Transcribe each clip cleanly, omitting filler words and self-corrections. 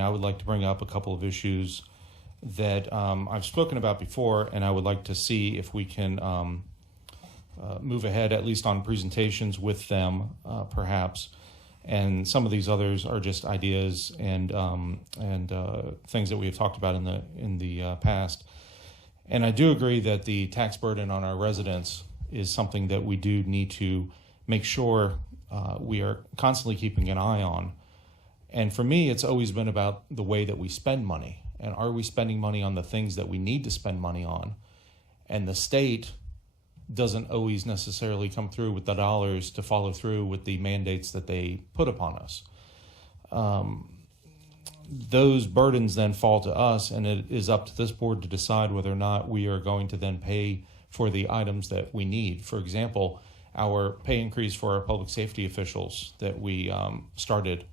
and I would like to bring up a couple of issues that I've spoken about before, and I would like to see if we can move ahead, at least on presentations with them, perhaps. And some of these others are just ideas and things that we have talked about in the past. And I do agree that the tax burden on our residents is something that we do need to make sure we are constantly keeping an eye on. And for me, it's always been about the way that we spend money. And are we spending money on the things that we need to spend money on? And the state doesn't always necessarily come through with the dollars to follow through with the mandates that they put upon us. Those burdens then fall to us, and it is up to this board to decide whether or not we are going to then pay for the items that we need. For example, our pay increase for our public safety officials that we started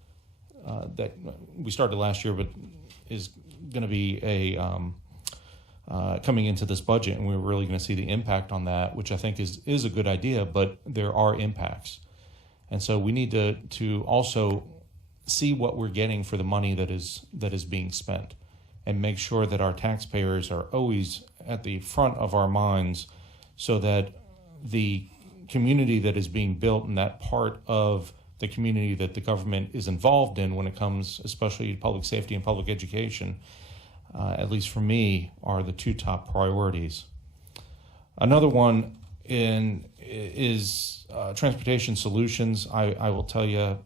last year, but is going to be coming into this budget, and we're really going to see the impact on that, which I think is a good idea, but there are impacts. And so we need to also see what we're getting for the money that is being spent, and make sure that our taxpayers are always at the front of our minds, so that the community that is being built and that part of the community that the government is involved in when it comes especially to public safety and public education, at least for me, are the two top priorities. Another one is transportation solutions. I will tell you,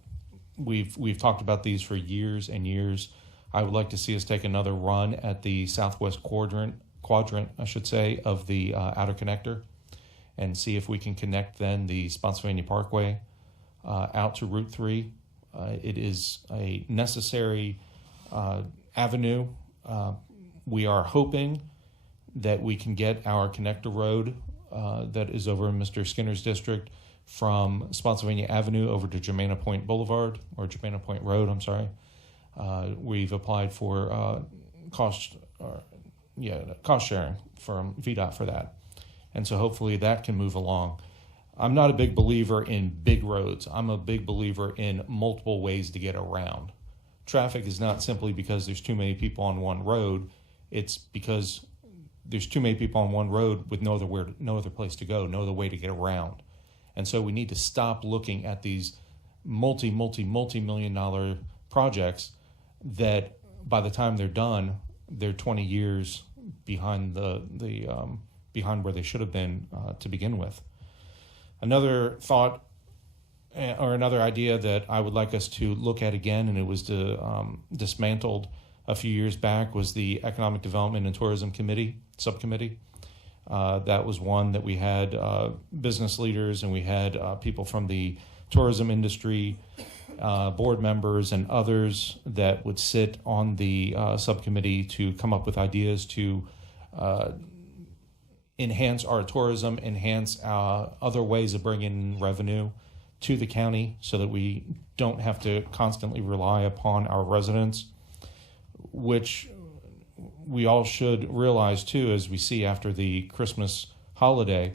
we've talked about these for years and years. I would like to see us take another run at the southwest quadrant, I should say, of the outer connector, and see if we can connect then the Spotsylvania Parkway out to Route 3. It is a necessary avenue. We are hoping that we can get our connector road that is over in Mr. Skinner's district from Spotsylvania Avenue over to Germana Point Boulevard, or Germana Point Road, I'm sorry. We've applied for cost sharing from VDOT for that. And so hopefully that can move along. I'm not a big believer in big roads. I'm a big believer in multiple ways to get around. Traffic is not simply because there's too many people on one road. It's because there's too many people on one road with no other place to go, no other way to get around. And so we need to stop looking at these multi-million dollar projects that by the time they're done, they're 20 years behind behind where they should have been to begin with. Another thought or another idea that I would like us to look at again, and it was dismantled a few years back, was the Economic Development and Tourism Subcommittee. That was one that we had business leaders, and we had people from the tourism industry, board members and others that would sit on the subcommittee to come up with ideas to enhance our tourism, enhance other ways of bringing in revenue to the county, so that we don't have to constantly rely upon our residents, which we all should realize too, as we see after the Christmas holiday,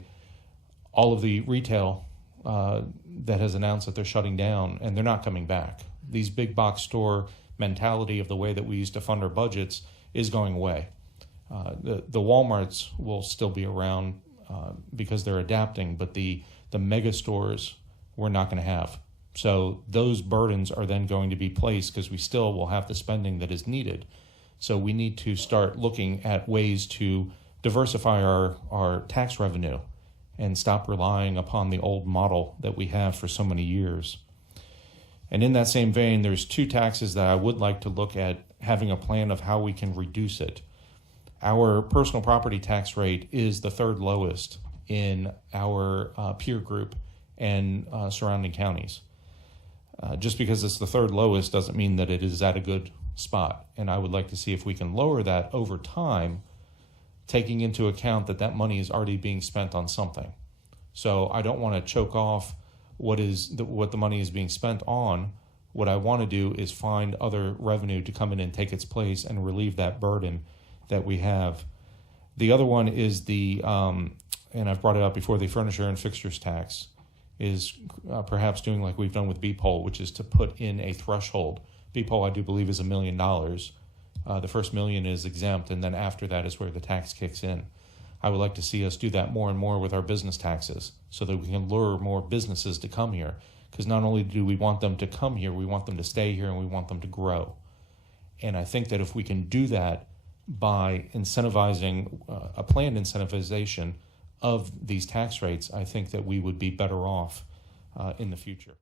all of the retail that has announced that they're shutting down and they're not coming back. These big box store mentality of the way that we used to fund our budgets is going away. The Walmarts will still be around because they're adapting, but the mega stores we're not going to have. So those burdens are then going to be placed, because we still will have the spending that is needed. So we need to start looking at ways to diversify our tax revenue and stop relying upon the old model that we have for so many years. And in that same vein, there's two taxes that I would like to look at having a plan of how we can reduce it. Our personal property tax rate is the third lowest in our peer group and surrounding counties. Just because it's the third lowest doesn't mean that it is at a good spot. And I would like to see if we can lower that over time, taking into account that money is already being spent on something. So I don't want to choke off what the money is being spent on. What I want to do is find other revenue to come in and take its place and relieve that burden that we have. The other one is the, and I've brought it up before, the furniture and fixtures tax is perhaps doing like we've done with BPOL, which is to put in a threshold BPOL, I do believe, is $1 million. The first $1 million is exempt, and then after that is where the tax kicks in. I would like to see us do that more and more with our business taxes so that we can lure more businesses to come here. Because not only do we want them to come here, we want them to stay here and we want them to grow. And I think that if we can do that by incentivizing a planned incentivization of these tax rates, I think that we would be better off in the future.